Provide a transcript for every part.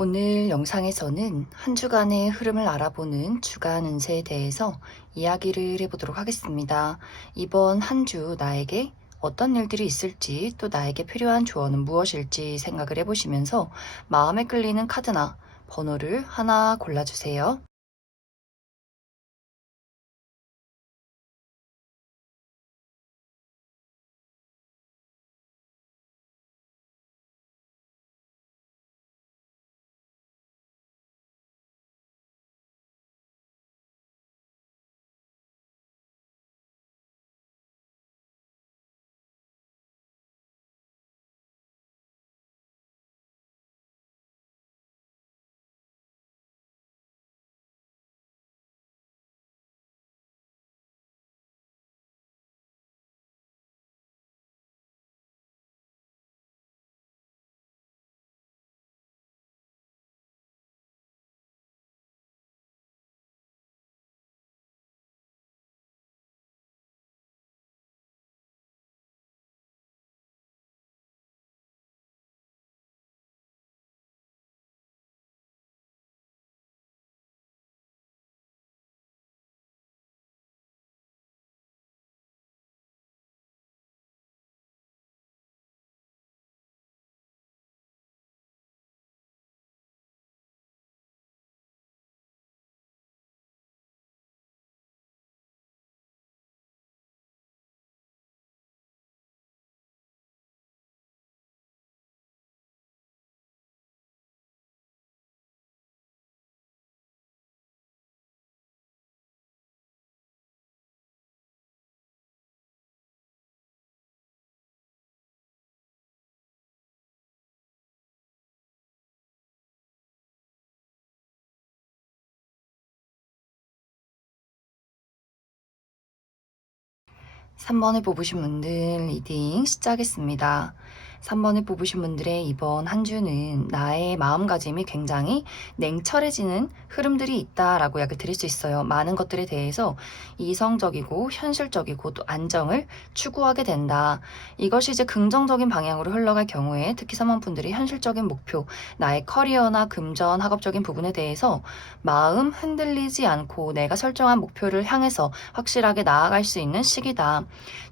오늘 영상에서는 한 주간의 흐름을 알아보는 주간 운세에 대해서 이야기를 해보도록 하겠습니다. 이번 한 주 나에게 어떤 일들이 있을지 또 나에게 필요한 조언은 무엇일지 생각을 해보시면서 마음에 끌리는 카드나 번호를 하나 골라주세요. 3번을 뽑으신 분들 리딩 시작하겠습니다. 3번을 뽑으신 분들의 이번 한 주는 나의 마음가짐이 굉장히 냉철해지는 흐름들이 있다라고 이야기를 드릴 수 있어요. 많은 것들에 대해서 이성적이고 현실적이고 또 안정을 추구하게 된다. 이것이 이제 긍정적인 방향으로 흘러갈 경우에 특히 3번 분들이 현실적인 목표, 나의 커리어나 금전, 학업적인 부분에 대해서 마음 흔들리지 않고 내가 설정한 목표를 향해서 확실하게 나아갈 수 있는 시기다.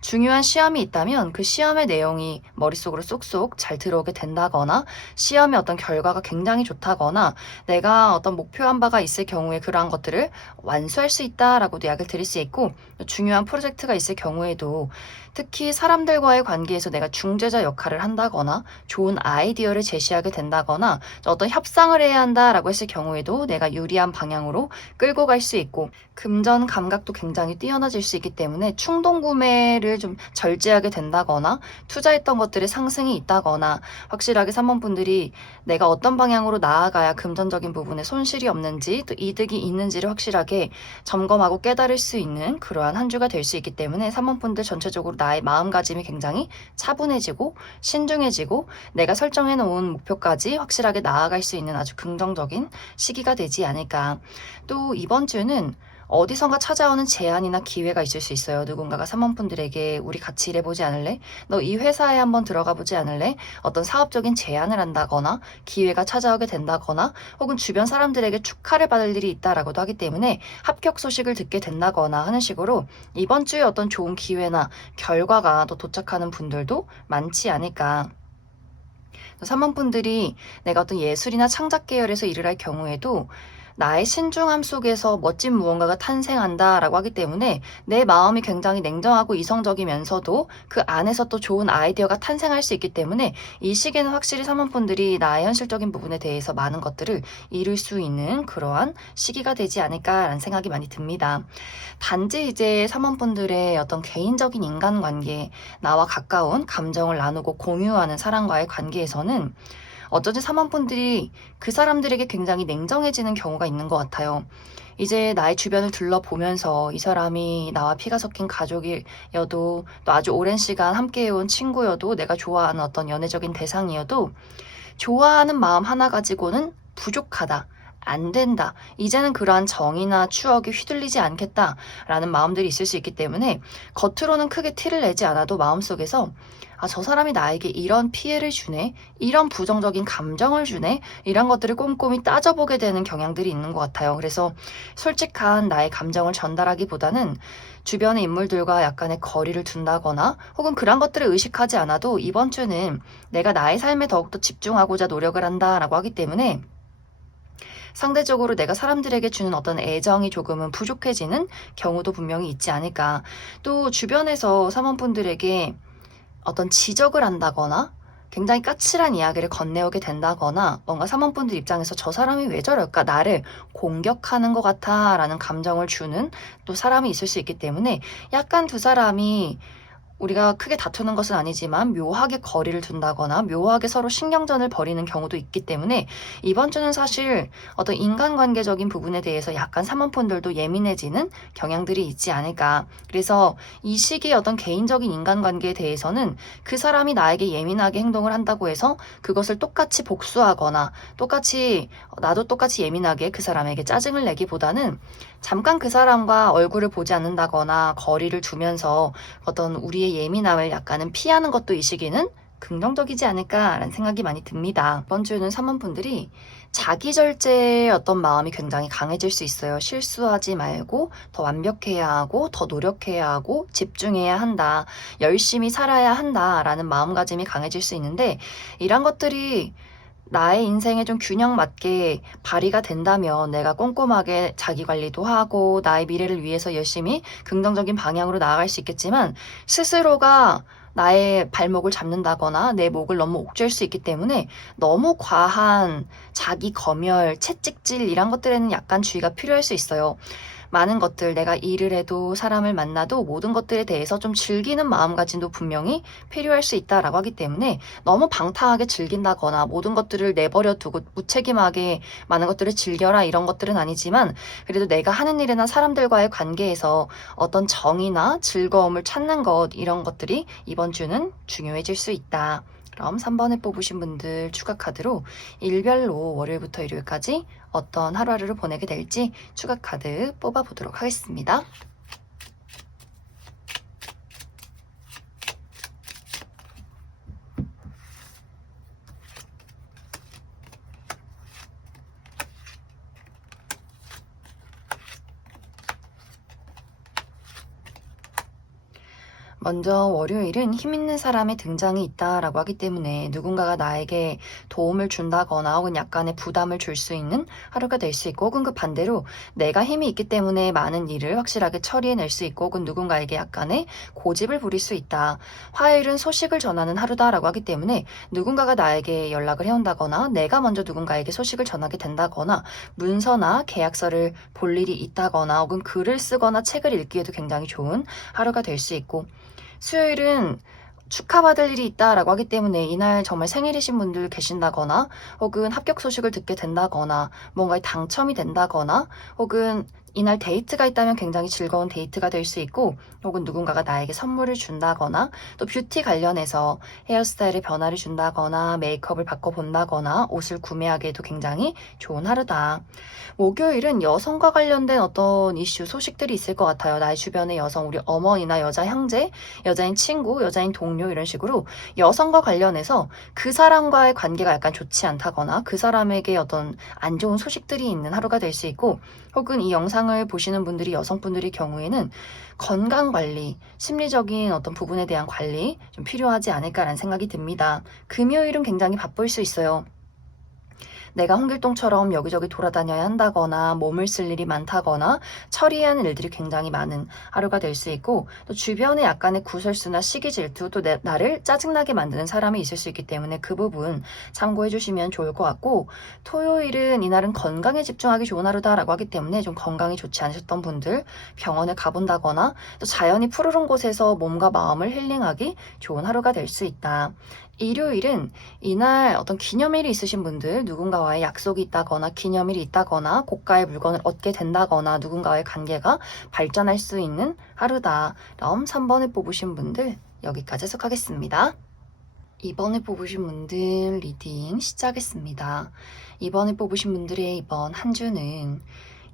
중요한 시험이 있다면 그 시험의 내용이 머릿속으로 쏙쏙 잘 들어오게 된다거나 시험의 어떤 결과가 굉장히 좋다거나 내가 어떤 목표한 바가 있을 경우에 그러한 것들을 완수할 수 있다라고도 이야기를 드릴 수 있고, 중요한 프로젝트가 있을 경우에도 특히 사람들과의 관계에서 내가 중재자 역할을 한다거나 좋은 아이디어를 제시하게 된다거나 어떤 협상을 해야 한다라고 했을 경우에도 내가 유리한 방향으로 끌고 갈 수 있고, 금전 감각도 굉장히 뛰어나질 수 있기 때문에 충동 구매를 좀 절제하게 된다거나 투자했던 것들의 상승이 있다거나 확실하게 3번 분들이 내가 어떤 방향으로 나아가야 금전적인 부분에 손실이 없는지 또 이득이 있는지를 확실하게 점검하고 깨달을 수 있는 그러한 한 주가 될 수 있기 때문에 3번 분들 전체적으로 나의 마음가짐이 굉장히 차분해지고 신중해지고 내가 설정해 놓은 목표까지 확실하게 나아갈 수 있는 아주 긍정적인 시기가 되지 않을까. 또 이번 주는 어디선가 찾아오는 제안이나 기회가 있을 수 있어요. 누군가가 3번 분들에게 우리 같이 일해보지 않을래? 너 이 회사에 한번 들어가 보지 않을래? 어떤 사업적인 제안을 한다거나 기회가 찾아오게 된다거나 혹은 주변 사람들에게 축하를 받을 일이 있다라고도 하기 때문에 합격 소식을 듣게 된다거나 하는 식으로 이번 주에 어떤 좋은 기회나 결과가 또 도착하는 분들도 많지 않을까. 3번 분들이 내가 어떤 예술이나 창작 계열에서 일을 할 경우에도 나의 신중함 속에서 멋진 무언가가 탄생한다라고 하기 때문에 내 마음이 굉장히 냉정하고 이성적이면서도 그 안에서 또 좋은 아이디어가 탄생할 수 있기 때문에 이 시기에는 확실히 3번 분들이 나의 현실적인 부분에 대해서 많은 것들을 이룰 수 있는 그러한 시기가 되지 않을까라는 생각이 많이 듭니다. 단지 이제 3번 분들의 어떤 개인적인 인간관계, 나와 가까운 감정을 나누고 공유하는 사람과의 관계에서는 어쩐지 3번 분들이 그 사람들에게 굉장히 냉정해지는 경우가 있는 것 같아요. 이제 나의 주변을 둘러보면서 이 사람이 나와 피가 섞인 가족이어도 또 아주 오랜 시간 함께해온 친구여도 내가 좋아하는 어떤 연애적인 대상이어도 좋아하는 마음 하나 가지고는 부족하다. 안 된다. 이제는 그러한 정이나 추억이 휘둘리지 않겠다라는 마음들이 있을 수 있기 때문에 겉으로는 크게 티를 내지 않아도 마음속에서 아, 저 사람이 나에게 이런 피해를 주네, 이런 부정적인 감정을 주네, 이런 것들을 꼼꼼히 따져보게 되는 경향들이 있는 것 같아요. 그래서 솔직한 나의 감정을 전달하기보다는 주변의 인물들과 약간의 거리를 둔다거나 혹은 그런 것들을 의식하지 않아도 이번 주는 내가 나의 삶에 더욱더 집중하고자 노력을 한다라고 하기 때문에 상대적으로 내가 사람들에게 주는 어떤 애정이 조금은 부족해지는 경우도 분명히 있지 않을까. 또 주변에서 사모분들에게 어떤 지적을 한다거나 굉장히 까칠한 이야기를 건네오게 된다거나 뭔가 사모분들 입장에서 저 사람이 왜 저럴까? 나를 공격하는 것 같아 라는 감정을 주는 또 사람이 있을 수 있기 때문에 약간 두 사람이 우리가 크게 다투는 것은 아니지만 묘하게 거리를 둔다거나 묘하게 서로 신경전을 벌이는 경우도 있기 때문에 이번 주는 사실 어떤 인간관계적인 부분에 대해서 약간 사모분들도 예민해지는 경향들이 있지 않을까. 그래서 이 시기에 어떤 개인적인 인간관계에 대해서는 그 사람이 나에게 예민하게 행동을 한다고 해서 그것을 똑같이 복수하거나 똑같이 나도 똑같이 예민하게 그 사람에게 짜증을 내기보다는 잠깐 그 사람과 얼굴을 보지 않는다거나 거리를 두면서 어떤 우리의 예민함을 약간은 피하는 것도 이 시기는 긍정적이지 않을까라는 생각이 많이 듭니다. 이번 주는 사모분들이 자기 절제의 어떤 마음이 굉장히 강해질 수 있어요. 실수하지 말고 더 완벽해야 하고 더 노력해야 하고 집중해야 한다. 열심히 살아야 한다라는 마음가짐이 강해질 수 있는데 이런 것들이 나의 인생에 좀 균형 맞게 발휘가 된다면 내가 꼼꼼하게 자기 관리도 하고 나의 미래를 위해서 열심히 긍정적인 방향으로 나아갈 수 있겠지만 스스로가 나의 발목을 잡는다거나 내 목을 너무 옥죄일 수 있기 때문에 너무 과한 자기 검열, 채찍질 이런 것들에는 약간 주의가 필요할 수 있어요. 많은 것들, 내가 일을 해도 사람을 만나도 모든 것들에 대해서 좀 즐기는 마음가짐도 분명히 필요할 수 있다라고 하기 때문에 너무 방탕하게 즐긴다거나 모든 것들을 내버려 두고 무책임하게 많은 것들을 즐겨라 이런 것들은 아니지만 그래도 내가 하는 일이나 사람들과의 관계에서 어떤 정의나 즐거움을 찾는 것 이런 것들이 이번 주는 중요해질 수 있다. 그럼 3번을 뽑으신 분들 추가 카드로 일별로 월요일부터 일요일까지 어떤 하루하루를 보내게 될지 추가 카드 뽑아보도록 하겠습니다. 먼저 월요일은 힘 있는 사람의 등장이 있다라고 하기 때문에 누군가가 나에게 도움을 준다거나 혹은 약간의 부담을 줄 수 있는 하루가 될 수 있고 혹은 그 반대로 내가 힘이 있기 때문에 많은 일을 확실하게 처리해낼 수 있고 혹은 누군가에게 약간의 고집을 부릴 수 있다. 화요일은 소식을 전하는 하루다라고 하기 때문에 누군가가 나에게 연락을 해온다거나 내가 먼저 누군가에게 소식을 전하게 된다거나 문서나 계약서를 볼 일이 있다거나 혹은 글을 쓰거나 책을 읽기에도 굉장히 좋은 하루가 될 수 있고 수요일은 축하받을 일이 있다라고 하기 때문에 이날 정말 생일이신 분들 계신다거나 혹은 합격 소식을 듣게 된다거나 뭔가에 당첨이 된다거나 혹은 이날 데이트가 있다면 굉장히 즐거운 데이트가 될 수 있고 혹은 누군가가 나에게 선물을 준다거나 또 뷰티 관련해서 헤어스타일의 변화를 준다거나 메이크업을 바꿔본다거나 옷을 구매하기에도 굉장히 좋은 하루다. 목요일은 여성과 관련된 어떤 이슈 소식들이 있을 것 같아요. 나의 주변의 여성, 우리 어머니나 여자 형제, 여자인 친구, 여자인 동료 이런 식으로 여성과 관련해서 그 사람과의 관계가 약간 좋지 않다거나 그 사람에게 어떤 안 좋은 소식들이 있는 하루가 될 수 있고 혹은 이 영상을 보시는 분들이 여성분들의 경우에는 건강 관리, 심리적인 어떤 부분에 대한 관리 좀 필요하지 않을까라는 생각이 듭니다. 금요일은 굉장히 바쁠 수 있어요. 내가 홍길동처럼 여기저기 돌아다녀야 한다거나 몸을 쓸 일이 많다거나 처리해야 하는 일들이 굉장히 많은 하루가 될 수 있고 또 주변에 약간의 구설수나 시기 질투 또 나를 짜증나게 만드는 사람이 있을 수 있기 때문에 그 부분 참고해 주시면 좋을 것 같고 토요일은 이날은 건강에 집중하기 좋은 하루다라고 하기 때문에 좀 건강이 좋지 않으셨던 분들 병원에 가본다거나 또 자연이 푸르른 곳에서 몸과 마음을 힐링하기 좋은 하루가 될 수 있다. 일요일은 이날 어떤 기념일이 있으신 분들, 누군가와의 약속이 있다거나 기념일이 있다거나 고가의 물건을 얻게 된다거나 누군가와의 관계가 발전할 수 있는 하루다. 그럼 3번을 뽑으신 분들 여기까지 해석하겠습니다. 이번에 뽑으신 분들 리딩 시작했습니다. 이번에 뽑으신 분들의 이번 한 주는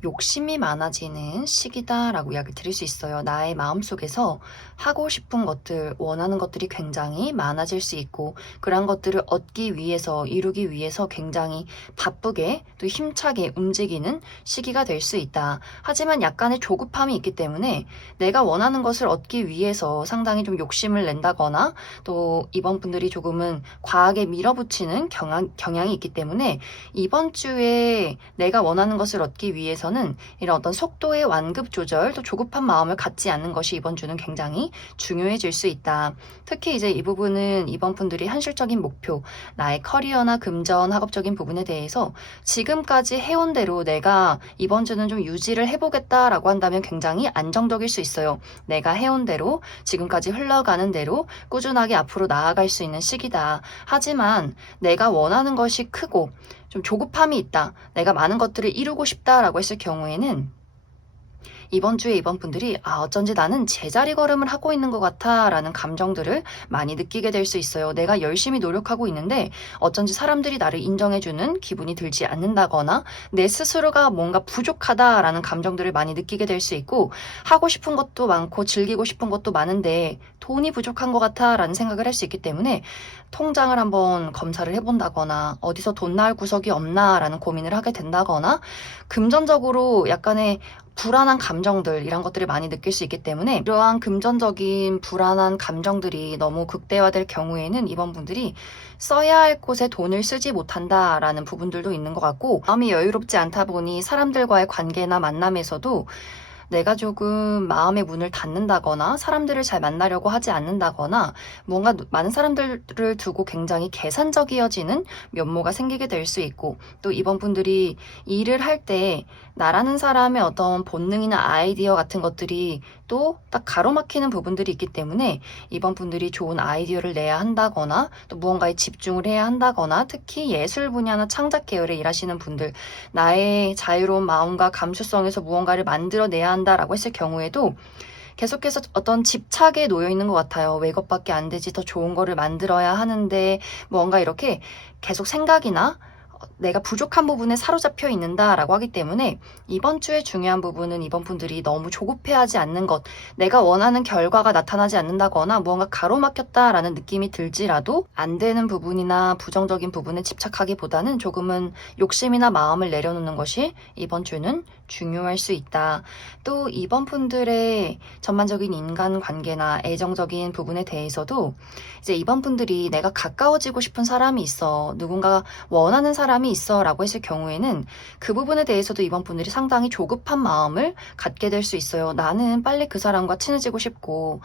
욕심이 많아지는 시기다라고 이야기 드릴 수 있어요. 나의 마음속에서 하고 싶은 것들, 원하는 것들이 굉장히 많아질 수 있고 그런 것들을 얻기 위해서, 이루기 위해서 굉장히 바쁘게 또 힘차게 움직이는 시기가 될 수 있다. 하지만 약간의 조급함이 있기 때문에 내가 원하는 것을 얻기 위해서 상당히 좀 욕심을 낸다거나 또 이번 분들이 조금은 과하게 밀어붙이는 경향이 있기 때문에 이번 주에 내가 원하는 것을 얻기 위해서는 이런 어떤 속도의 완급 조절, 또 조급한 마음을 갖지 않는 것이 이번 주는 굉장히 중요해질 수 있다. 특히 이제 이 부분은 이번 분들이 현실적인 목표, 나의 커리어나 금전, 학업적인 부분에 대해서 지금까지 해온 대로 내가 이번 주는 좀 유지를 해보겠다라고 한다면 굉장히 안정적일 수 있어요. 내가 해온 대로, 지금까지 흘러가는 대로 꾸준하게 앞으로 나아갈 수 있는 시기다. 하지만 내가 원하는 것이 크고 좀 조급함이 있다. 내가 많은 것들을 이루고 싶다라고 했을 경우에는 이번 주에 이번 분들이 어쩐지 나는 제자리 걸음을 하고 있는 것 같아 라는 감정들을 많이 느끼게 될 수 있어요. 내가 열심히 노력하고 있는데 어쩐지 사람들이 나를 인정해주는 기분이 들지 않는다거나 내 스스로가 뭔가 부족하다라는 감정들을 많이 느끼게 될 수 있고 하고 싶은 것도 많고 즐기고 싶은 것도 많은데 돈이 부족한 것 같아 라는 생각을 할 수 있기 때문에 통장을 한번 검사를 해본다거나 어디서 돈 나올 구석이 없나 라는 고민을 하게 된다거나 금전적으로 약간의 불안한 감정들 이런 것들을 많이 느낄 수 있기 때문에 이러한 금전적인 불안한 감정들이 너무 극대화될 경우에는 이번 분들이 써야 할 곳에 돈을 쓰지 못한다라는 부분들도 있는 것 같고 마음이 여유롭지 않다 보니 사람들과의 관계나 만남에서도 내가 조금 마음의 문을 닫는다거나 사람들을 잘 만나려고 하지 않는다거나 뭔가 많은 사람들을 두고 굉장히 계산적이어지는 면모가 생기게 될 수 있고 또 이번 분들이 일을 할 때 나라는 사람의 어떤 본능이나 아이디어 같은 것들이 또 딱 가로막히는 부분들이 있기 때문에 이번 분들이 좋은 아이디어를 내야 한다거나 또 무언가에 집중을 해야 한다거나 특히 예술 분야나 창작 계열에 일하시는 분들 나의 자유로운 마음과 감수성에서 무언가를 만들어내야 한다라고 했을 경우에도 계속해서 어떤 집착에 놓여 있는 것 같아요. 왜 이것밖에 안 되지? 더 좋은 거를 만들어야 하는데 뭔가 이렇게 계속 생각이나 내가 부족한 부분에 사로잡혀 있는다라고 하기 때문에 이번 주에 중요한 부분은 이번 분들이 너무 조급해하지 않는 것, 내가 원하는 결과가 나타나지 않는다거나 무언가 가로막혔다라는 느낌이 들지라도 안 되는 부분이나 부정적인 부분에 집착하기보다는 조금은 욕심이나 마음을 내려놓는 것이 이번 주는 중요할 수 있다. 또 이번 분들의 전반적인 인간관계나 애정적인 부분에 대해서도 이제 이번 분들이 내가 가까워지고 싶은 사람이 있어, 누군가 원하는 사람이 있어 라고 했을 경우에는 그 부분에 대해서도 이번 분들이 상당히 조급한 마음을 갖게 될 수 있어요. 나는 빨리 그 사람과 친해지고 싶고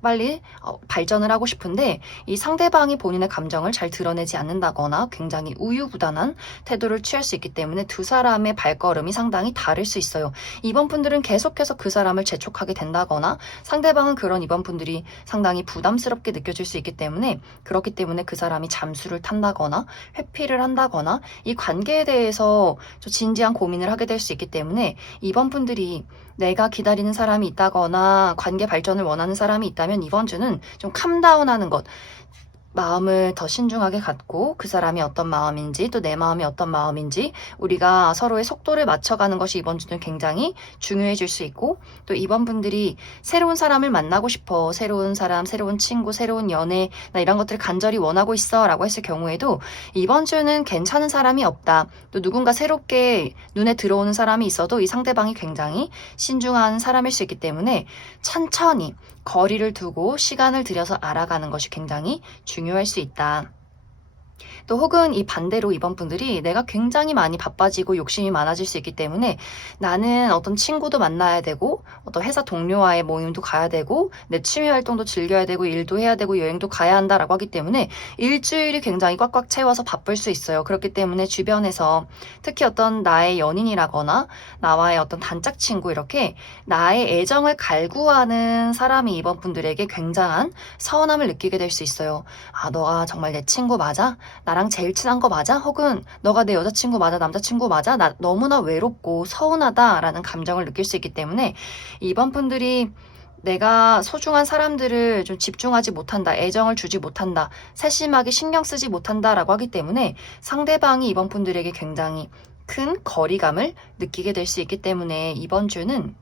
빨리 발전을 하고 싶은데 이 상대방이 본인의 감정을 잘 드러내지 않는다거나 굉장히 우유부단한 태도를 취할 수 있기 때문에 두 사람의 발걸음이 상당히 다를 수 있어요. 이번 분들은 계속해서 그 사람을 재촉하게 된다거나 상대방은 그런 이번 분들이 상당히 부담스럽게 느껴질 수 있기 때문에 그렇기 때문에 그 사람이 잠수를 탄다거나 회피를 한다거나 이 관계에 대해서 좀 진지한 고민을 하게 될 수 있기 때문에 이번 분들이 내가 기다리는 사람이 있다거나 관계 발전을 원하는 사람이 있다면 이번 주는 좀 캄다운하는 것, 마음을 더 신중하게 갖고 그 사람이 어떤 마음인지 또 내 마음이 어떤 마음인지 우리가 서로의 속도를 맞춰가는 것이 이번 주는 굉장히 중요해질 수 있고 또 이번 분들이 새로운 사람을 만나고 싶어 새로운 사람, 새로운 친구, 새로운 연애 나 이런 것들을 간절히 원하고 있어 라고 했을 경우에도 이번 주는 괜찮은 사람이 없다. 또 누군가 새롭게 눈에 들어오는 사람이 있어도 이 상대방이 굉장히 신중한 사람일 수 있기 때문에 천천히 거리를 두고 시간을 들여서 알아가는 것이 굉장히 중요할 수 있다. 또 혹은 이 반대로 이번 분들이 내가 굉장히 많이 바빠지고 욕심이 많아질 수 있기 때문에 나는 어떤 친구도 만나야 되고 어떤 회사 동료와의 모임도 가야 되고 내 취미 활동도 즐겨야 되고 일도 해야 되고 여행도 가야 한다라고 하기 때문에 일주일이 굉장히 꽉꽉 채워서 바쁠 수 있어요. 그렇기 때문에 주변에서 특히 어떤 나의 연인이라거나 나와의 어떤 단짝 친구 이렇게 나의 애정을 갈구하는 사람이 이번 분들에게 굉장한 서운함을 느끼게 될 수 있어요. 너가 정말 내 친구 맞아? 나랑 제일 친한 거 맞아? 혹은 너가 내 여자친구 맞아? 남자친구 맞아? 나 너무나 외롭고 서운하다라는 감정을 느낄 수 있기 때문에 이번 분들이 내가 소중한 사람들을 좀 집중하지 못한다, 애정을 주지 못한다, 세심하게 신경 쓰지 못한다라고 하기 때문에 상대방이 이번 분들에게 굉장히 큰 거리감을 느끼게 될 수 있기 때문에 이번 주는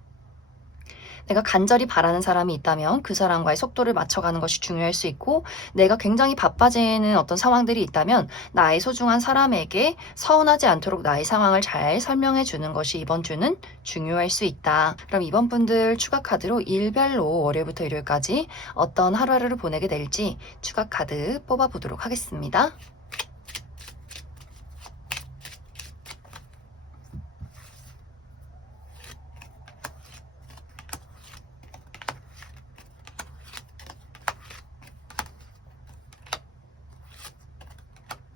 내가 간절히 바라는 사람이 있다면 그 사람과의 속도를 맞춰가는 것이 중요할 수 있고, 내가 굉장히 바빠지는 어떤 상황들이 있다면 나의 소중한 사람에게 서운하지 않도록 나의 상황을 잘 설명해 주는 것이 이번 주는 중요할 수 있다. 그럼 이번 분들 추가 카드로 일별로 월요일부터 일요일까지 어떤 하루하루를 보내게 될지 추가 카드 뽑아보도록 하겠습니다.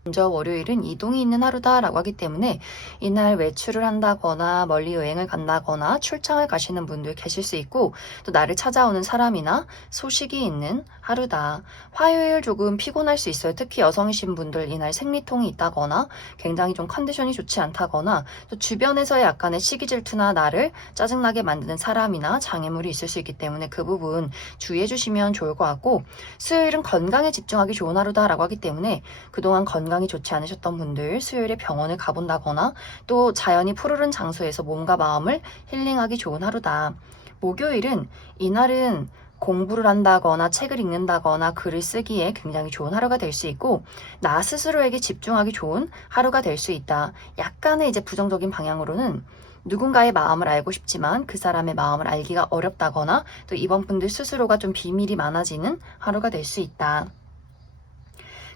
먼저 월요일은 이동이 있는 하루다라고 하기 때문에 이날 외출을 한다거나 멀리 여행을 간다거나 출장을 가시는 분들 계실 수 있고, 또 나를 찾아오는 사람이나 소식이 있는 하루다. 화요일 조금 피곤할 수 있어요. 특히 여성이신 분들 이날 생리통이 있다거나 굉장히 좀 컨디션이 좋지 않다거나, 또 주변에서의 약간의 시기 질투나 나를 짜증나게 만드는 사람이나 장애물이 있을 수 있기 때문에 그 부분 주의해 주시면 좋을 것 같고, 수요일은 건강에 집중하기 좋은 하루다라고 하기 때문에 그동안 건강이 좋지 않으셨던 분들 수요일에 병원을 가본다거나 또 자연이 푸르른 장소에서 몸과 마음을 힐링하기 좋은 하루다. 목요일은 이날은 공부를 한다거나 책을 읽는다거나 글을 쓰기에 굉장히 좋은 하루가 될 수 있고, 나 스스로에게 집중하기 좋은 하루가 될 수 있다. 약간의 이제 부정적인 방향으로는 누군가의 마음을 알고 싶지만 그 사람의 마음을 알기가 어렵다거나, 또 이번 분들 스스로가 좀 비밀이 많아지는 하루가 될 수 있다.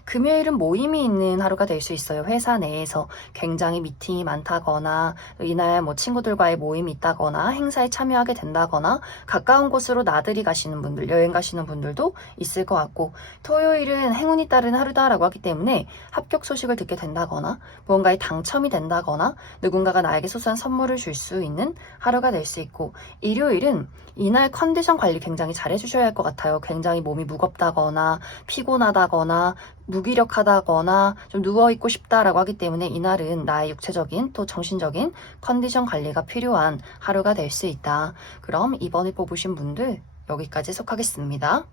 금요일은 모임이 있는 하루가 될 수 있어요. 회사 내에서 굉장히 미팅이 많다거나, 이날 뭐 친구들과의 모임이 있다거나, 행사에 참여하게 된다거나, 가까운 곳으로 나들이 가시는 분들, 여행 가시는 분들도 있을 것 같고, 토요일은 행운이 따르는 하루다라고 하기 때문에 합격 소식을 듣게 된다거나, 무언가에 당첨이 된다거나, 누군가가 나에게 소소한 선물을 줄 수 있는 하루가 될 수 있고, 일요일은 이날 컨디션 관리 굉장히 잘 해주셔야 할 것 같아요. 굉장히 몸이 무겁다거나, 피곤하다거나, 무기력하다거나 좀 누워있고 싶다라고 하기 때문에 이날은 나의 육체적인 또 정신적인 컨디션 관리가 필요한 하루가 될 수 있다. 그럼 이번에 뽑으신 분들 여기까지 해석하겠습니다.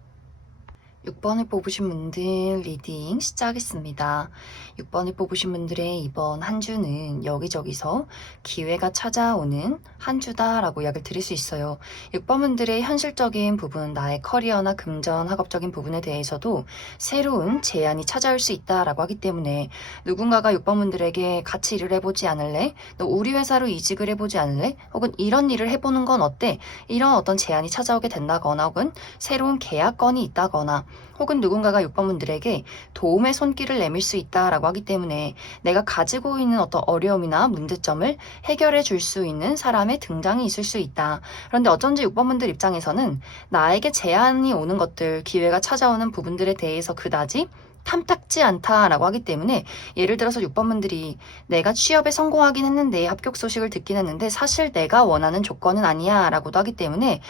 6번을 뽑으신 분들 리딩 시작하겠습니다. 6번을 뽑으신 분들의 이번 한 주는 여기저기서 기회가 찾아오는 한 주다라고 이야기를 드릴 수 있어요. 6번 분들의 현실적인 부분, 나의 커리어나 금전, 학업적인 부분에 대해서도 새로운 제안이 찾아올 수 있다라고 하기 때문에 누군가가 6번 분들에게 같이 일을 해보지 않을래? 너 우리 회사로 이직을 해보지 않을래? 혹은 이런 일을 해보는 건 어때? 이런 어떤 제안이 찾아오게 된다거나, 혹은 새로운 계약건이 있다거나, 혹은 누군가가 6번 분들에게 도움의 손길을 내밀 수 있다라고 하기 때문에 내가 가지고 있는 어떤 어려움이나 문제점을 해결해 줄 수 있는 사람의 등장이 있을 수 있다. 그런데 어쩐지 6번 분들 입장에서는 나에게 제안이 오는 것들, 기회가 찾아오는 부분들에 대해서 그다지 탐탁지 않다라고 하기 때문에, 예를 들어서 6번 분들이 내가 취업에 성공하긴 했는데, 합격 소식을 듣긴 했는데 사실 내가 원하는 조건은 아니야 라고도 하기 때문에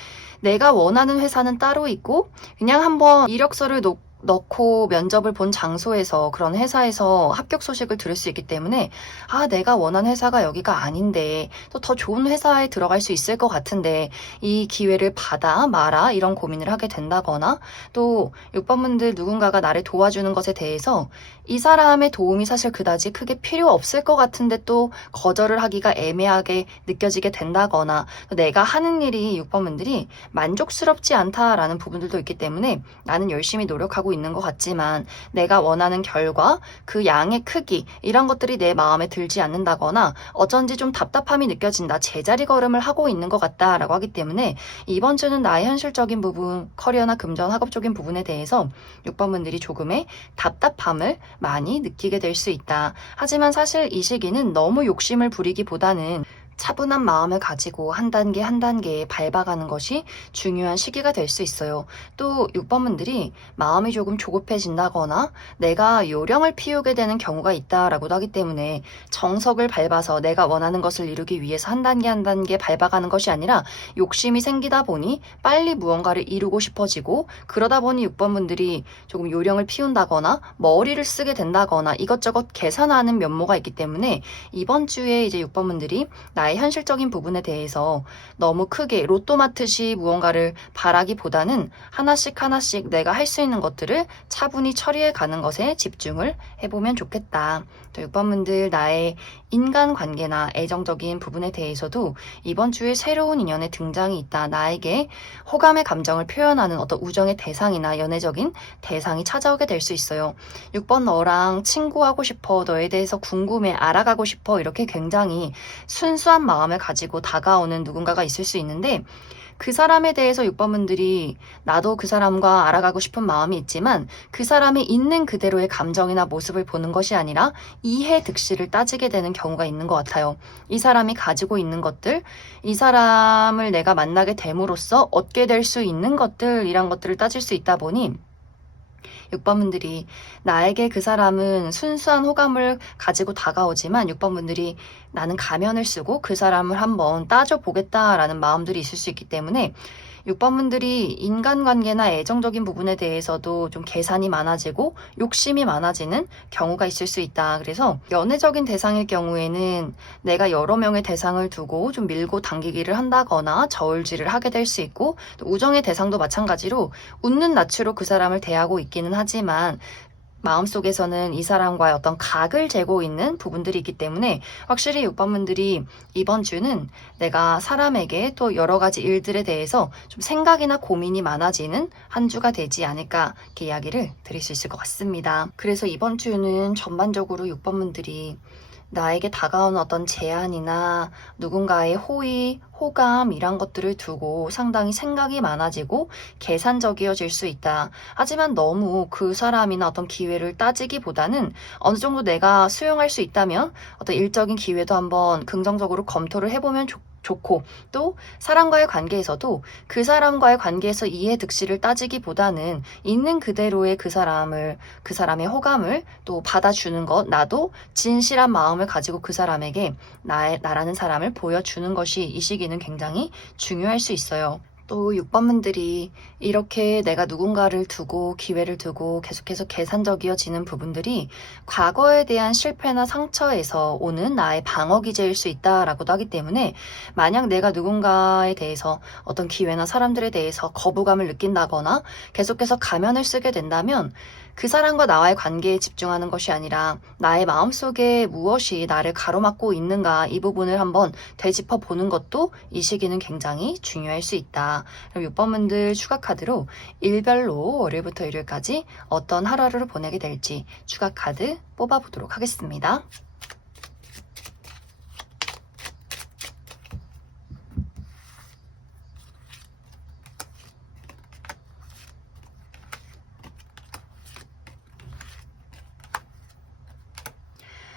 내가 원하는 회사는 따로 있고, 그냥 한번 이력서를 넣고 면접을 본 장소에서, 그런 회사에서 합격 소식을 들을 수 있기 때문에 내가 원하는 회사가 여기가 아닌데 또 더 좋은 회사에 들어갈 수 있을 것 같은데 이 기회를 받아 마라 이런 고민을 하게 된다거나, 또 6번 분들 누군가가 나를 도와주는 것에 대해서 이 사람의 도움이 사실 그다지 크게 필요 없을 것 같은데 또 거절을 하기가 애매하게 느껴지게 된다거나, 내가 하는 일이 6번 분들이 만족스럽지 않다라는 부분들도 있기 때문에 나는 열심히 노력하고 있는 것 같지만 내가 원하는 결과, 그 양의 크기, 이런 것들이 내 마음에 들지 않는다거나 어쩐지 좀 답답함이 느껴진다, 제자리 걸음을 하고 있는 것 같다라고 하기 때문에 이번 주는 나의 현실적인 부분, 커리어나 금전, 학업적인 부분에 대해서 6번 분들이 조금의 답답함을 많이 느끼게 될 수 있다. 하지만 사실 이 시기는 너무 욕심을 부리기보다는 차분한 마음을 가지고 한 단계 한 단계 밟아가는 것이 중요한 시기가 될 수 있어요. 또 6번 분들이 마음이 조금 조급해진다거나 내가 요령을 피우게 되는 경우가 있다라고도 하기 때문에 정석을 밟아서 내가 원하는 것을 이루기 위해서 한 단계 한 단계 밟아가는 것이 아니라 욕심이 생기다 보니 빨리 무언가를 이루고 싶어지고, 그러다 보니 6번 분들이 조금 요령을 피운다거나 머리를 쓰게 된다거나 이것저것 계산하는 면모가 있기 때문에 이번 주에 이제 6번 분들이 나의 현실적인 부분에 대해서 너무 크게 로또 맞듯이 무언가를 바라기보다는 하나씩 하나씩 내가 할 수 있는 것들을 차분히 처리해 가는 것에 집중을 해보면 좋겠다. 또 6번 분들, 나의 인간관계나 애정적인 부분에 대해서도 이번 주에 새로운 인연의 등장이 있다. 나에게 호감의 감정을 표현하는 어떤 우정의 대상이나 연애적인 대상이 찾아오게 될 수 있어요. 6번, 너랑 친구하고 싶어, 너에 대해서 궁금해, 알아가고 싶어, 이렇게 굉장히 순수한 마음을 가지고 다가오는 누군가가 있을 수 있는데, 그 사람에 대해서 6번 분들이 나도 그 사람과 알아가고 싶은 마음이 있지만 그 사람이 있는 그대로의 감정이나 모습을 보는 것이 아니라 이해 득실을 따지게 되는 경우가 있는 것 같아요. 이 사람이 가지고 있는 것들, 이 사람을 내가 만나게 됨으로써 얻게 될 수 있는 것들, 이런 것들을 따질 수 있다 보니 6번 분들이 나에게 그 사람은 순수한 호감을 가지고 다가오지만 6번 분들이 나는 가면을 쓰고 그 사람을 한번 따져보겠다라는 마음들이 있을 수 있기 때문에 6번 분들이 인간관계나 애정적인 부분에 대해서도 좀 계산이 많아지고 욕심이 많아지는 경우가 있을 수 있다. 그래서 연애적인 대상일 경우에는 내가 여러 명의 대상을 두고 좀 밀고 당기기를 한다거나 저울질을 하게 될 수 있고, 또 우정의 대상도 마찬가지로 웃는 낯으로 그 사람을 대하고 있기는 하지만 마음속에서는 이 사람과의 어떤 각을 재고 있는 부분들이 있기 때문에 확실히 6번 분들이 이번 주는 내가 사람에게 또 여러 가지 일들에 대해서 좀 생각이나 고민이 많아지는 한 주가 되지 않을까, 이렇게 이야기를 드릴 수 있을 것 같습니다. 그래서 이번 주는 전반적으로 6번 분들이 나에게 다가오는 어떤 제안이나 누군가의 호의, 호감 이런 것들을 두고 상당히 생각이 많아지고 계산적이어질 수 있다. 하지만 너무 그 사람이나 어떤 기회를 따지기보다는 어느 정도 내가 수용할 수 있다면 어떤 일적인 기회도 한번 긍정적으로 검토를 해보면 좋고, 또 사람과의 관계에서도 그 사람과의 관계에서 이해 득실을 따지기보다는 있는 그대로의 그 사람의 호감을 또 받아주는 것, 나도 진실한 마음을 가지고 그 사람에게 나라는 사람을 보여주는 것이 이 시기는 굉장히 중요할 수 있어요. 또 6번 분들이 이렇게 내가 누군가를 두고 기회를 두고 계속해서 계산적이어지는 부분들이 과거에 대한 실패나 상처에서 오는 나의 방어 기제일 수 있다라고도 하기 때문에, 만약 내가 누군가에 대해서 어떤 기회나 사람들에 대해서 거부감을 느낀다거나 계속해서 가면을 쓰게 된다면 그 사람과 나와의 관계에 집중하는 것이 아니라 나의 마음속에 무엇이 나를 가로막고 있는가, 이 부분을 한번 되짚어 보는 것도 이 시기는 굉장히 중요할 수 있다. 그럼 6번 분들 추가 카드로 일별로 월요일부터 일요일까지 어떤 하루를 보내게 될지 추가 카드 뽑아보도록 하겠습니다.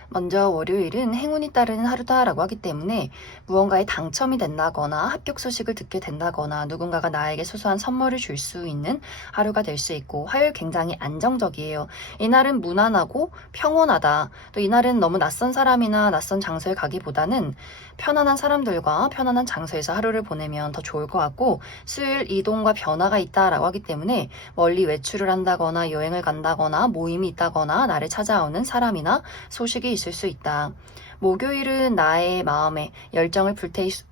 먼저 월요일은 행운이 따르는 하루다라고 하기 때문에 무언가에 당첨이 된다거나 합격 소식을 듣게 된다거나 누군가가 나에게 소소한 선물을 줄 수 있는 하루가 될 수 있고, 화요일 굉장히 안정적이에요. 이날은 무난하고 평온하다. 또 이날은 너무 낯선 사람이나 낯선 장소에 가기보다는 편안한 사람들과 편안한 장소에서 하루를 보내면 더 좋을 것 같고, 수요일 이동과 변화가 있다라고 하기 때문에 멀리 외출을 한다거나 여행을 간다거나 모임이 있다거나 나를 찾아오는 사람이나 소식이 있을 수 있다. 목요일은 나의 마음에 열정을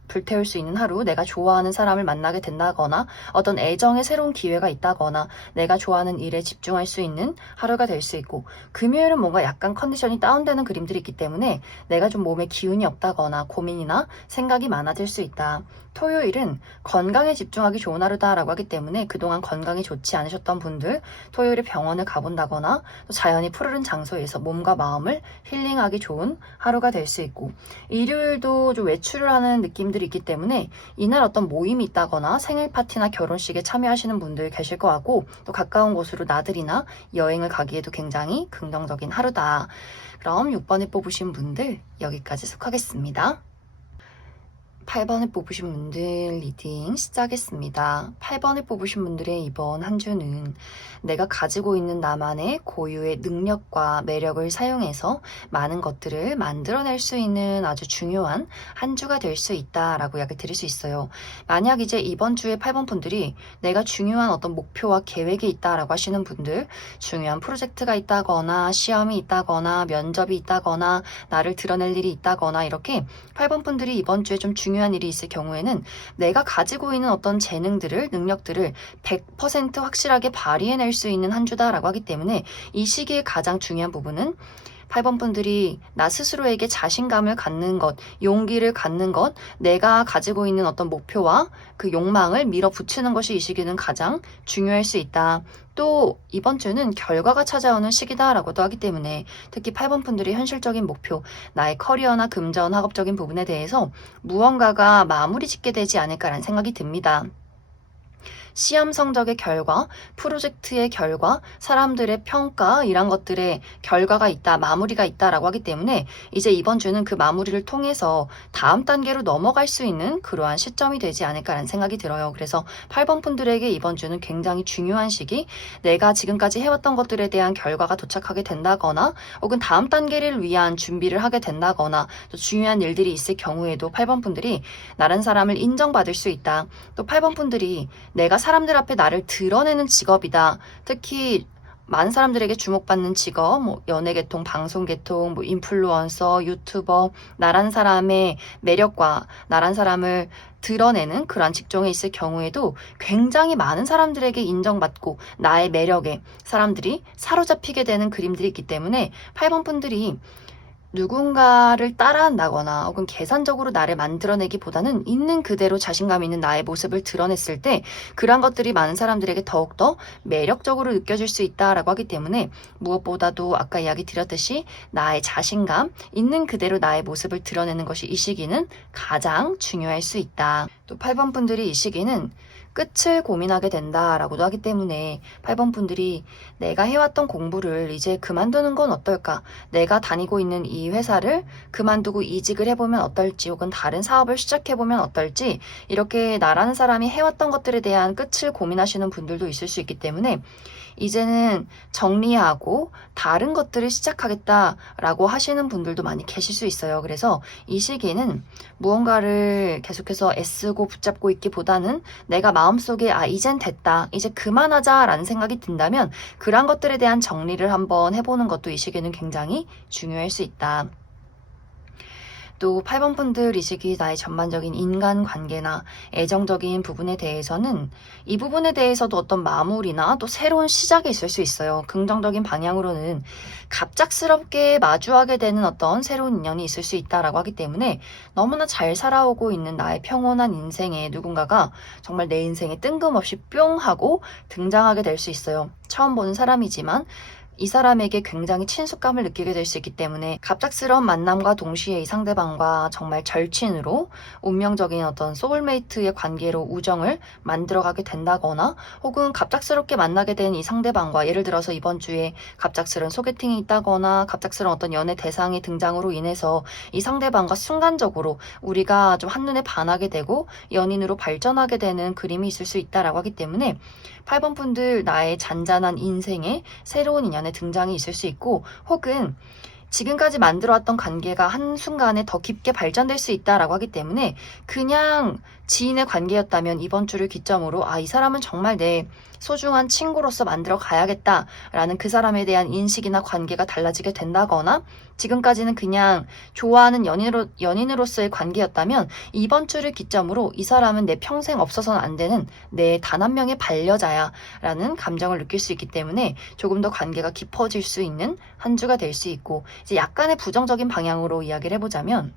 불태울 수 있는 하루, 내가 좋아하는 사람을 만나게 된다거나 어떤 애정의 새로운 기회가 있다거나 내가 좋아하는 일에 집중할 수 있는 하루가 될 수 있고, 금요일은 뭔가 약간 컨디션이 다운되는 그림들이 있기 때문에 내가 좀 몸에 기운이 없다거나 고민이나 생각이 많아질 수 있다. 토요일은 건강에 집중하기 좋은 하루다라고 하기 때문에 그동안 건강이 좋지 않으셨던 분들 토요일에 병원을 가본다거나 또 자연이 푸르른 장소에서 몸과 마음을 힐링하기 좋은 하루가 될 수 있고, 일요일도 좀 외출을 하는 느낌들이 있기 때문에 이날 어떤 모임이 있다거나 생일 파티나 결혼식에 참여하시는 분들 계실 것 같고, 또 가까운 곳으로 나들이나 여행을 가기에도 굉장히 긍정적인 하루다. 그럼 6번에 뽑으신 분들 여기까지 속하겠습니다. 8번을 뽑으신 분들 리딩 시작했습니다. 8번을 뽑으신 분들의 이번 한 주는 내가 가지고 있는 나만의 고유의 능력과 매력을 사용해서 많은 것들을 만들어낼 수 있는 아주 중요한 한 주가 될 수 있다라고 이야기 드릴 수 있어요. 만약 이제 이번 주에 8번 분들이 내가 중요한 어떤 목표와 계획이 있다라고 하시는 분들, 중요한 프로젝트가 있다거나 시험이 있다거나 면접이 있다거나 나를 드러낼 일이 있다거나 이렇게 8번 분들이 이번 주에 좀 중요한 일이 있을 경우에는 내가 가지고 있는 어떤 재능들을, 능력들을 100% 확실하게 발휘해낼 수 있는 한 주다라고 하기 때문에 이 시기에 가장 중요한 부분은 8번 분들이 나 스스로에게 자신감을 갖는 것, 용기를 갖는 것, 내가 가지고 있는 어떤 목표와 그 욕망을 밀어붙이는 것이 이 시기는 가장 중요할 수 있다. 또 이번 주는 결과가 찾아오는 시기다라고도 하기 때문에 특히 8번 분들이 현실적인 목표, 나의 커리어나 금전, 학업적인 부분에 대해서 무언가가 마무리 짓게 되지 않을까라는 생각이 듭니다. 시험 성적의 결과, 프로젝트의 결과, 사람들의 평가 이런 것들의 결과가 있다, 마무리가 있다라고 하기 때문에 이제 이번 주는 그 마무리를 통해서 다음 단계로 넘어갈 수 있는 그러한 시점이 되지 않을까라는 생각이 들어요. 그래서 8번 분들에게 이번 주는 굉장히 중요한 시기, 내가 지금까지 해왔던 것들에 대한 결과가 도착하게 된다거나 혹은 다음 단계를 위한 준비를 하게 된다거나 또 중요한 일들이 있을 경우에도 8번 분들이 다른 사람을 인정받을 수 있다. 또 8번 분들이 내가 사람들 앞에 나를 드러내는 직업이다. 특히 많은 사람들에게 주목받는 직업, 뭐 연예계통, 방송계통, 뭐 인플루언서, 유튜버, 나란 사람의 매력과 나란 사람을 드러내는 그러한 직종에 있을 경우에도 굉장히 많은 사람들에게 인정받고 나의 매력에 사람들이 사로잡히게 되는 그림들이 있기 때문에 8번 분들이 누군가를 따라한다거나 혹은 계산적으로 나를 만들어내기보다는 있는 그대로 자신감 있는 나의 모습을 드러냈을 때 그러한 것들이 많은 사람들에게 더욱더 매력적으로 느껴질 수 있다라고 하기 때문에 무엇보다도 아까 이야기 드렸듯이 나의 자신감, 있는 그대로 나의 모습을 드러내는 것이 이 시기는 가장 중요할 수 있다. 또 8번 분들이 이 시기는 끝을 고민하게 된다라고도 하기 때문에 8번 분들이 내가 해왔던 공부를 이제 그만두는 건 어떨까? 내가 다니고 있는 이 회사를 그만두고 이직을 해보면 어떨지 혹은 다른 사업을 시작해보면 어떨지 이렇게 나라는 사람이 해왔던 것들에 대한 끝을 고민하시는 분들도 있을 수 있기 때문에 이제는 정리하고 다른 것들을 시작하겠다라고 하시는 분들도 많이 계실 수 있어요. 그래서 이 시기에는 무언가를 계속해서 애쓰고 붙잡고 있기보다는 내가 마음속에 이젠 됐다, 이제 그만하자라는 생각이 든다면 그러한 것들에 대한 정리를 한번 해보는 것도 이 시기에는 굉장히 중요할 수 있다. 또 8번 분들 이 시기 나의 전반적인 인간관계나 애정적인 부분에 대해서는 이 부분에 대해서도 어떤 마무리나 또 새로운 시작이 있을 수 있어요. 긍정적인 방향으로는 갑작스럽게 마주하게 되는 어떤 새로운 인연이 있을 수 있다라고 하기 때문에 너무나 잘 살아오고 있는 나의 평온한 인생에 누군가가 정말 내 인생에 뜬금없이 뿅 하고 등장하게 될 수 있어요. 처음 보는 사람이지만 이 사람에게 굉장히 친숙감을 느끼게 될 수 있기 때문에 갑작스러운 만남과 동시에 이 상대방과 정말 절친으로 운명적인 어떤 소울메이트의 관계로 우정을 만들어가게 된다거나 혹은 갑작스럽게 만나게 된 이 상대방과 예를 들어서 이번 주에 갑작스러운 소개팅이 있다거나 갑작스러운 어떤 연애 대상의 등장으로 인해서 이 상대방과 순간적으로 우리가 좀 한눈에 반하게 되고 연인으로 발전하게 되는 그림이 있을 수 있다라고 하기 때문에 8번 분들 나의 잔잔한 인생에 새로운 인연의 등장이 있을 수 있고 혹은 지금까지 만들어왔던 관계가 한순간에 더 깊게 발전될 수 있다라고 하기 때문에 그냥 지인의 관계였다면 이번 주를 기점으로 이 사람은 정말 내 소중한 친구로서 만들어 가야겠다라는 그 사람에 대한 인식이나 관계가 달라지게 된다거나 지금까지는 그냥 좋아하는 연인으로서의 관계였다면 이번 주를 기점으로 이 사람은 내 평생 없어서는 안 되는 내 단 한 명의 반려자야라는 감정을 느낄 수 있기 때문에 조금 더 관계가 깊어질 수 있는 한 주가 될 수 있고 이제 약간의 부정적인 방향으로 이야기를 해보자면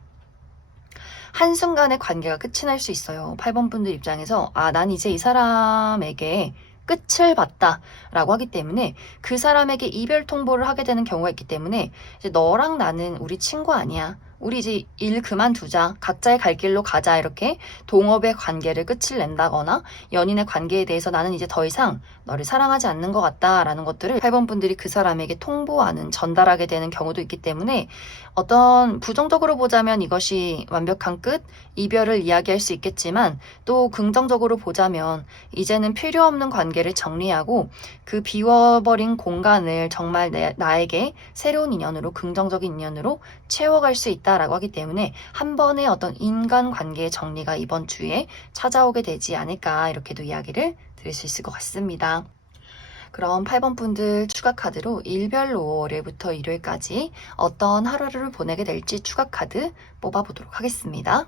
한순간에 관계가 끝이 날 수 있어요. 8번 분들 입장에서 난 이제 이 사람에게 끝을 봤다라고 하기 때문에 그 사람에게 이별 통보를 하게 되는 경우가 있기 때문에 이제 너랑 나는 우리 친구 아니야. 우리 이제 일 그만두자, 각자의 갈 길로 가자, 이렇게 동업의 관계를 끝을 낸다거나 연인의 관계에 대해서 나는 이제 더 이상 너를 사랑하지 않는 것 같다라는 것들을 8번 분들이 그 사람에게 통보하는, 전달하게 되는 경우도 있기 때문에 어떤 부정적으로 보자면 이것이 완벽한 끝, 이별을 이야기할 수 있겠지만 또 긍정적으로 보자면 이제는 필요 없는 관계를 정리하고 그 비워버린 공간을 정말 나에게 새로운 인연으로, 긍정적인 인연으로 채워갈 수 있다라고 하기 때문에 한 번의 어떤 인간관계의 정리가 이번 주에 찾아오게 되지 않을까, 이렇게도 이야기를 드릴 수 있을 것 같습니다. 그럼 8번 분들 추가 카드로 일별로 월요일부터 일요일까지 어떤 하루를 보내게 될지 추가 카드 뽑아보도록 하겠습니다.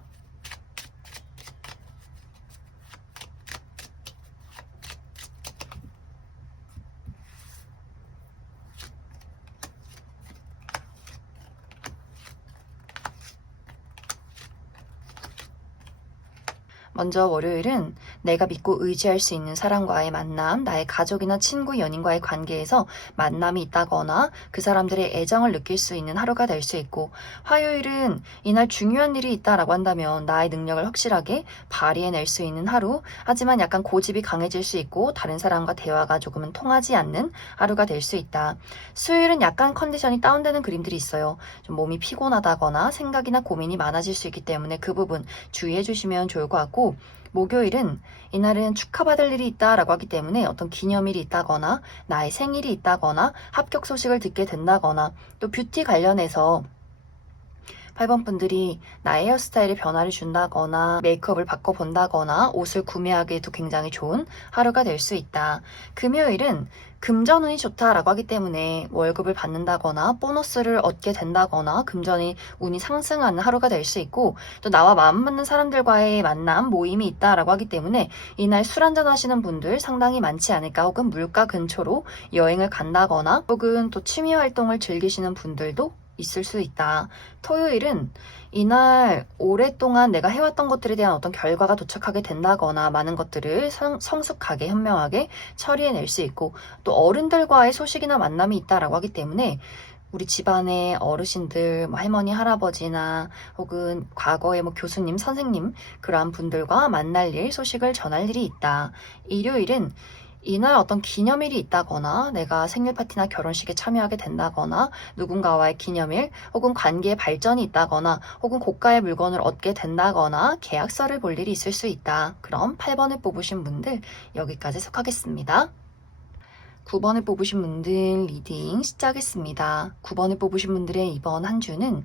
먼저 월요일은 내가 믿고 의지할 수 있는 사람과의 만남, 나의 가족이나 친구, 연인과의 관계에서 만남이 있다거나 그 사람들의 애정을 느낄 수 있는 하루가 될 수 있고, 화요일은 이날 중요한 일이 있다라고 한다면 나의 능력을 확실하게 발휘해낼 수 있는 하루, 하지만 약간 고집이 강해질 수 있고 다른 사람과 대화가 조금은 통하지 않는 하루가 될 수 있다. 수요일은 약간 컨디션이 다운되는 그림들이 있어요. 좀 몸이 피곤하다거나 생각이나 고민이 많아질 수 있기 때문에 그 부분 주의해 주시면 좋을 것 같고, 목요일은 이날은 축하받을 일이 있다라고 하기 때문에 어떤 기념일이 있다거나 나의 생일이 있다거나 합격 소식을 듣게 된다거나 또 뷰티 관련해서 8번 분들이 나의 헤어스타일에 변화를 준다거나 메이크업을 바꿔본다거나 옷을 구매하기에도 굉장히 좋은 하루가 될 수 있다. 금요일은 금전운이 좋다라고 하기 때문에 월급을 받는다거나 보너스를 얻게 된다거나 금전이 운이 상승하는 하루가 될 수 있고, 또 나와 마음 맞는 사람들과의 만남, 모임이 있다라고 하기 때문에 이날 술 한잔 하시는 분들 상당히 많지 않을까, 혹은 물가 근처로 여행을 간다거나 혹은 또 취미 활동을 즐기시는 분들도 있을 수 있다. 토요일은 이날 오랫동안 내가 해왔던 것들에 대한 어떤 결과가 도착하게 된다거나 많은 것들을 성숙하게, 현명하게 처리해낼 수 있고, 또 어른들과의 소식이나 만남이 있다라고 하기 때문에 우리 집안의 어르신들, 뭐 할머니, 할아버지나 혹은 과거의 뭐 교수님, 선생님, 그러한 분들과 만날 일, 소식을 전할 일이 있다. 일요일은 이날 어떤 기념일이 있다거나 내가 생일 파티나 결혼식에 참여하게 된다거나 누군가와의 기념일 혹은 관계의 발전이 있다거나 혹은 고가의 물건을 얻게 된다거나 계약서를 볼 일이 있을 수 있다. 그럼 8번을 뽑으신 분들 여기까지 속하겠습니다. 9번을 뽑으신 분들 리딩 시작하겠습니다. 9번을 뽑으신 분들의 이번 한 주는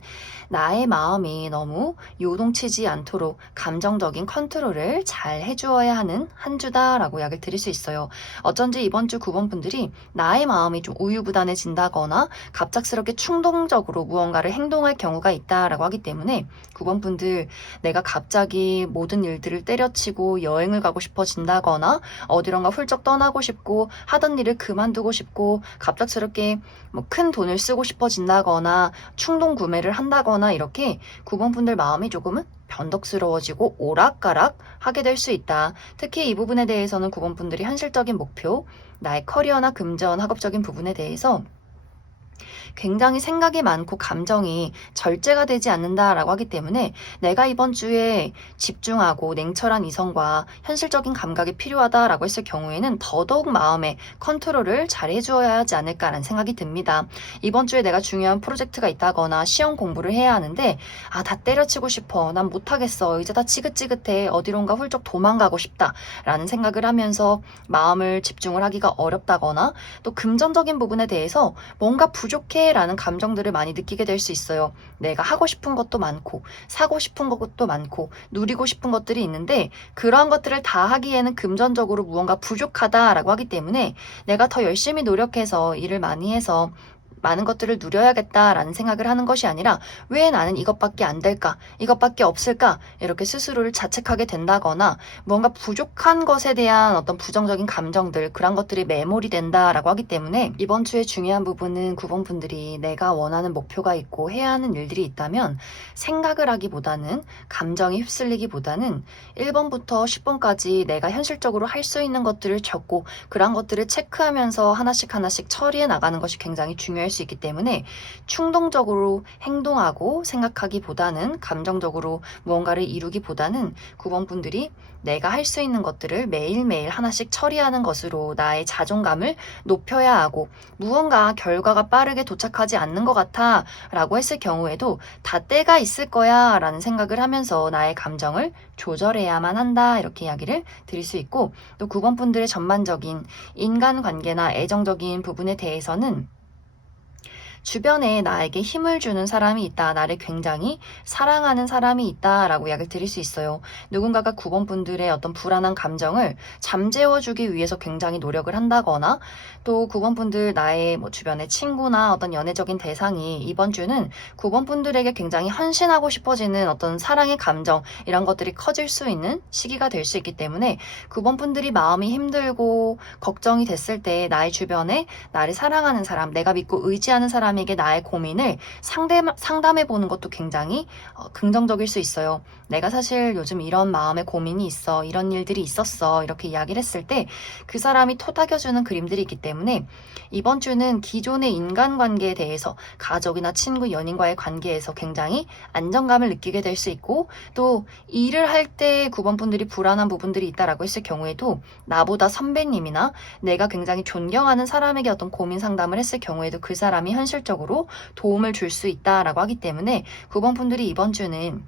나의 마음이 너무 요동치지 않도록 감정적인 컨트롤을 잘 해주어야 하는 한 주다라고 이야기를 드릴 수 있어요. 어쩐지 이번 주 9번 분들이 나의 마음이 좀 우유부단해진다거나 갑작스럽게 충동적으로 무언가를 행동할 경우가 있다라고 하기 때문에 9번 분들, 내가 갑자기 모든 일들을 때려치고 여행을 가고 싶어진다거나 어디론가 훌쩍 떠나고 싶고 하던 일을 그만두고 싶고 갑작스럽게 뭐 큰 돈을 쓰고 싶어진다거나 충동 구매를 한다거나 이렇게 9번 분들 마음이 조금은 변덕스러워지고 오락가락 하게 될 수 있다. 특히 이 부분에 대해서는 9번 분들이 현실적인 목표, 나의 커리어나 금전, 학업적인 부분에 대해서 굉장히 생각이 많고 감정이 절제가 되지 않는다라고 하기 때문에 내가 이번 주에 집중하고 냉철한 이성과 현실적인 감각이 필요하다라고 했을 경우에는 더더욱 마음의 컨트롤을 잘 해주어야 하지 않을까라는 생각이 듭니다. 이번 주에 내가 중요한 프로젝트가 있다거나 시험 공부를 해야 하는데 다 때려치고 싶어, 난 못하겠어, 이제 다 지긋지긋해, 어디론가 훌쩍 도망가고 싶다 라는 생각을 하면서 마음을 집중을 하기가 어렵다거나 또 금전적인 부분에 대해서 뭔가 부족해 라는 감정들을 많이 느끼게 될 수 있어요. 내가 하고 싶은 것도 많고 사고 싶은 것도 많고 누리고 싶은 것들이 있는데 그러한 것들을 다 하기에는 금전적으로 무언가 부족하다라고 하기 때문에 내가 더 열심히 노력해서 일을 많이 해서 많은 것들을 누려야겠다라는 생각을 하는 것이 아니라 왜 나는 이것밖에 안 될까? 이것밖에 없을까? 이렇게 스스로를 자책하게 된다거나 무언가 부족한 것에 대한 어떤 부정적인 감정들, 그런 것들이 매몰이 된다라고 하기 때문에 이번 주에 중요한 부분은 9번 분들이 내가 원하는 목표가 있고 해야 하는 일들이 있다면 생각을 하기보다는 감정이 휩쓸리기보다는 1번부터 10번까지 내가 현실적으로 할 수 있는 것들을 적고 그런 것들을 체크하면서 하나씩 하나씩 처리해 나가는 것이 굉장히 중요할 수 있기 때문에 충동적으로 행동하고 생각하기보다는 감정적으로 무언가를 이루기보다는 9번 분들이 내가 할 수 있는 것들을 매일매일 하나씩 처리하는 것으로 나의 자존감을 높여야 하고 무언가 결과가 빠르게 도착하지 않는 것 같아 라고 했을 경우에도 다 때가 있을 거야 라는 생각을 하면서 나의 감정을 조절해야만 한다 이렇게 이야기를 드릴 수 있고 또 9번 분들의 전반적인 인간관계나 애정적인 부분에 대해서는 주변에 나에게 힘을 주는 사람이 있다. 나를 굉장히 사랑하는 사람이 있다. 라고 이야기를 드릴 수 있어요. 누군가가 9번 분들의 어떤 불안한 감정을 잠재워주기 위해서 굉장히 노력을 한다거나 또 9번 분들 나의 주변의 친구나 어떤 연애적인 대상이 이번 주는 9번 분들에게 굉장히 헌신하고 싶어지는 어떤 사랑의 감정 이런 것들이 커질 수 있는 시기가 될 수 있기 때문에 9번 분들이 마음이 힘들고 걱정이 됐을 때 나의 주변에 나를 사랑하는 사람, 내가 믿고 의지하는 사람에게 나의 고민을 상담해 보는 것도 굉장히 긍정적일 수 있어요. 내가 사실 요즘 이런 마음의 고민이 있어, 이런 일들이 있었어 이렇게 이야기를 했을 때 그 사람이 토닥여주는 그림들이 있기 때문에 이번 주는 기존의 인간관계에 대해서 가족이나 친구, 연인과의 관계에서 굉장히 안정감을 느끼게 될 수 있고 또 일을 할 때 9번 분들이 불안한 부분들이 있다라고 했을 경우에도 나보다 선배님이나 내가 굉장히 존경하는 사람에게 어떤 고민 상담을 했을 경우에도 그 사람이 현실적으로 도움을 줄 수 있다라고 하기 때문에 9번 분들이 이번 주는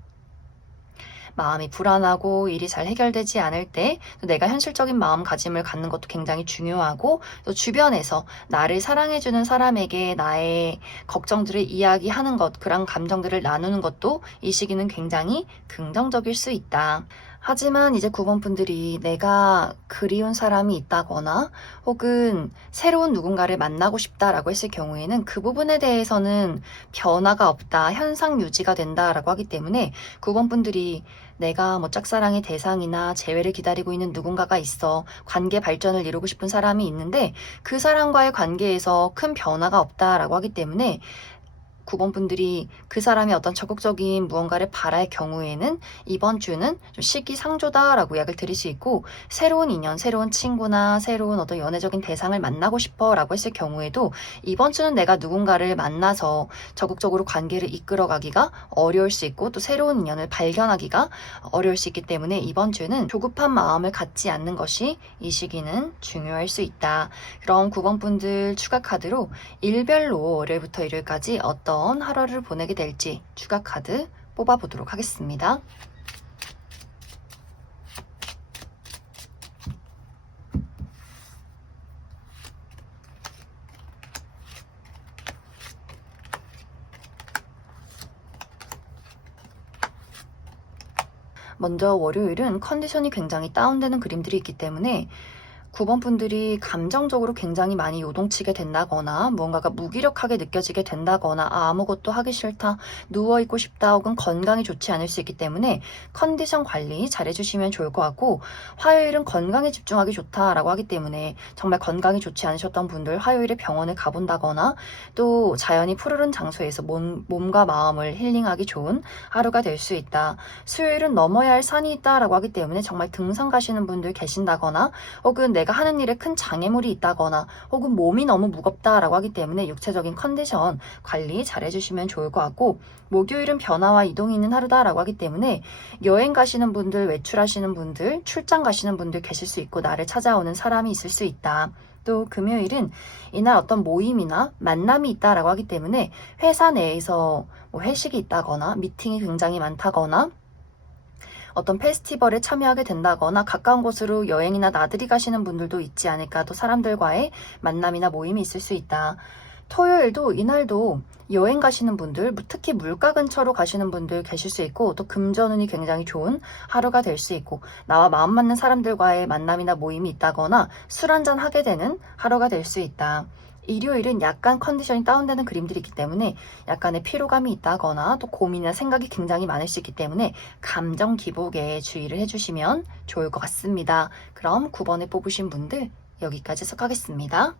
마음이 불안하고 일이 잘 해결되지 않을 때 내가 현실적인 마음가짐을 갖는 것도 굉장히 중요하고 또 주변에서 나를 사랑해주는 사람에게 나의 걱정들을 이야기하는 것, 그런 감정들을 나누는 것도 이 시기는 굉장히 긍정적일 수 있다. 하지만 이제 9번 분들이 내가 그리운 사람이 있다거나 혹은 새로운 누군가를 만나고 싶다라고 했을 경우에는 그 부분에 대해서는 변화가 없다, 현상 유지가 된다라고 하기 때문에 9번 분들이 내가 짝사랑의 대상이나 재회를 기다리고 있는 누군가가 있어 관계 발전을 이루고 싶은 사람이 있는데 그 사람과의 관계에서 큰 변화가 없다라고 하기 때문에 9번 분들이 그 사람이 어떤 적극적인 무언가를 바랄 경우에는 이번 주는 좀 시기상조다라고 이야기를 드릴 수 있고 새로운 인연, 새로운 친구나 새로운 어떤 연애적인 대상을 만나고 싶어 라고 했을 경우에도 이번 주는 내가 누군가를 만나서 적극적으로 관계를 이끌어가기가 어려울 수 있고 또 새로운 인연을 발견하기가 어려울 수 있기 때문에 이번 주는 조급한 마음을 갖지 않는 것이 이 시기는 중요할 수 있다. 그럼 9번 분들 추가 카드로 일별로 월요일부터 일요일까지 어떤 하루를 보내게 될지 추가 카드 뽑아보도록 하겠습니다. 먼저 월요일은 컨디션이 굉장히 다운되는 그림들이 있기 때문에 9번 분들이 감정적으로 굉장히 많이 요동치게 된다거나 무언가가 무기력하게 느껴지게 된다거나 아무것도 하기 싫다, 누워있고 싶다 혹은 건강이 좋지 않을 수 있기 때문에 컨디션 관리 잘 해주시면 좋을 것 같고 화요일은 건강에 집중하기 좋다라고 하기 때문에 정말 건강이 좋지 않으셨던 분들 화요일에 병원을 가본다거나 또 자연이 푸르른 장소에서 몸과 마음을 힐링하기 좋은 하루가 될 수 있다. 수요일은 넘어야 할 산이 있다라고 하기 때문에 정말 등산 가시는 분들 계신다거나 혹은 내가 하는 일에 큰 장애물이 있다거나 혹은 몸이 너무 무겁다라고 하기 때문에 육체적인 컨디션 관리 잘 해주시면 좋을 것 같고 목요일은 변화와 이동이 있는 하루다라고 하기 때문에 여행 가시는 분들, 외출하시는 분들, 출장 가시는 분들 계실 수 있고 나를 찾아오는 사람이 있을 수 있다. 또 금요일은 이날 어떤 모임이나 만남이 있다라고 하기 때문에 회사 내에서 회식이 있다거나 미팅이 굉장히 많다거나 어떤 페스티벌에 참여하게 된다거나 가까운 곳으로 여행이나 나들이 가시는 분들도 있지 않을까. 또 사람들과의 만남이나 모임이 있을 수 있다. 토요일도 이날도 여행 가시는 분들, 특히 물가 근처로 가시는 분들 계실 수 있고 또 금전운이 굉장히 좋은 하루가 될 수 있고 나와 마음 맞는 사람들과의 만남이나 모임이 있다거나 술 한잔 하게 되는 하루가 될 수 있다. 일요일은 약간 컨디션이 다운되는 그림들이 있기 때문에 약간의 피로감이 있다거나 또 고민이나 생각이 굉장히 많을 수 있기 때문에 감정 기복에 주의를 해주시면 좋을 것 같습니다. 그럼 9번을 뽑으신 분들 여기까지 해석하겠습니다.